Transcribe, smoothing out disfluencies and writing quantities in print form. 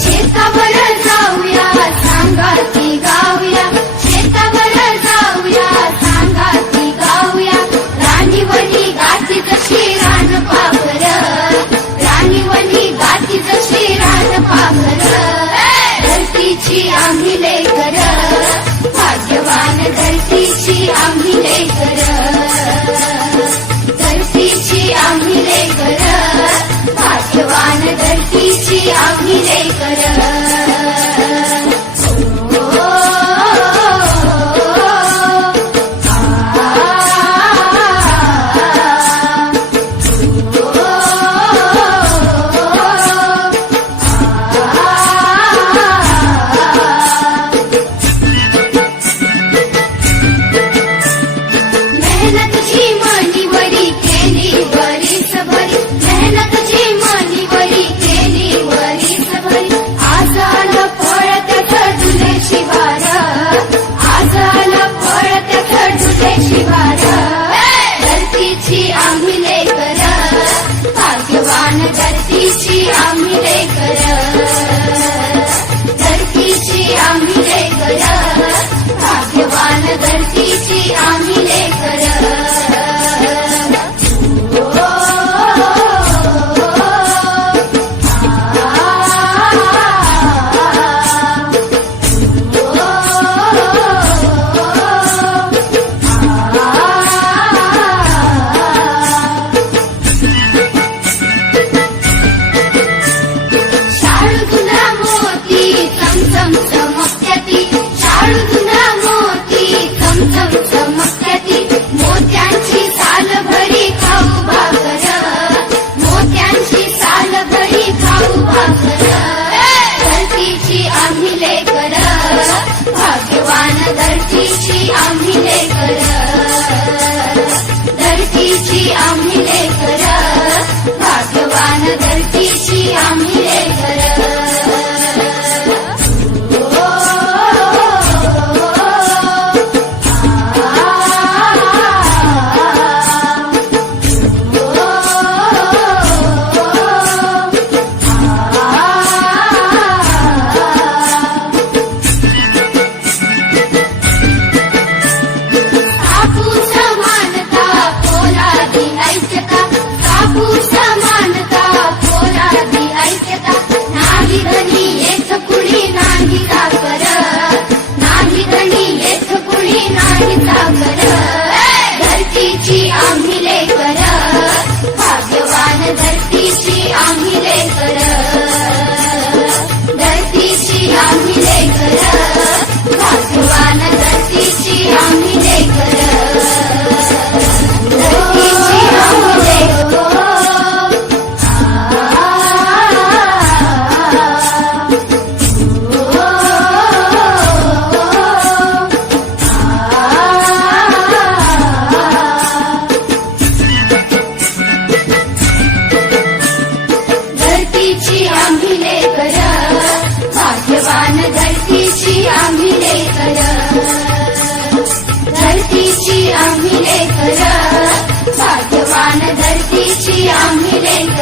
शेतावर जाऊया सांगाती गाऊया, शेतावर जाऊया सांगाती गाऊया, राणीवणी गाती जशी रान पाखर, राणीवणी गाती जशी रान पाखर, धरतीची आम्ही लेकर, भाग्यवान धरतीची आम्ही लेकर, धरतीची आम्ही लेकर, भाग्यवान धरतीची आम्ही लेकर. मेहनतची मांडीवरी केली वरीस भरी, मेहनतची मांडीवरी केली वरीस भरी, आज आलं फळ त्याचं डुले शिवार, आज आलं फळ त्याचं डुले शिवार, धरतीची आम्ही लेकर, भाग्यवान धरतीची आम्ही लेकर, धरतीची आम्ही लेकर, भाग्यवान धरतीची आम्ही लेकर. शाळुतुना मोती चमचम चमकत्याती, शाळुतुना मोती चमचम चमकत्याती, मोत्यांची साल भरी खाऊ भाकर, मोत्यांची साल भरी खाऊ भाकर, धरतीची आम्ही लेकर, भाग्यवान धरतीची आम्ही लेकर, धरतीची आम्ही लेकर, भाग्यवान धरतीची आम्ही लेकर. कापू समानता पोलादी ऐक्यता, कापू समानता पोलादी ऐक्यता, नाही धनी येथ कुणी नाही साकर, नाही धनी येथ कुणी नाही साकर, धरतीची आम्ही लेकर, भाग्यवान धरतीची आम्ही लेकर, धरतीची आम्ही लेकर, भाग्यवान धरतीची आम्ही लेकर, धरतीची आम्ही लेकर. धरतीची आम्ही लेकर, भाग्यवान धरतीची आम्ही लेकर, धरतीची आम्ही लेकर, भाग्यवान धरतीची आम्ही लेकर.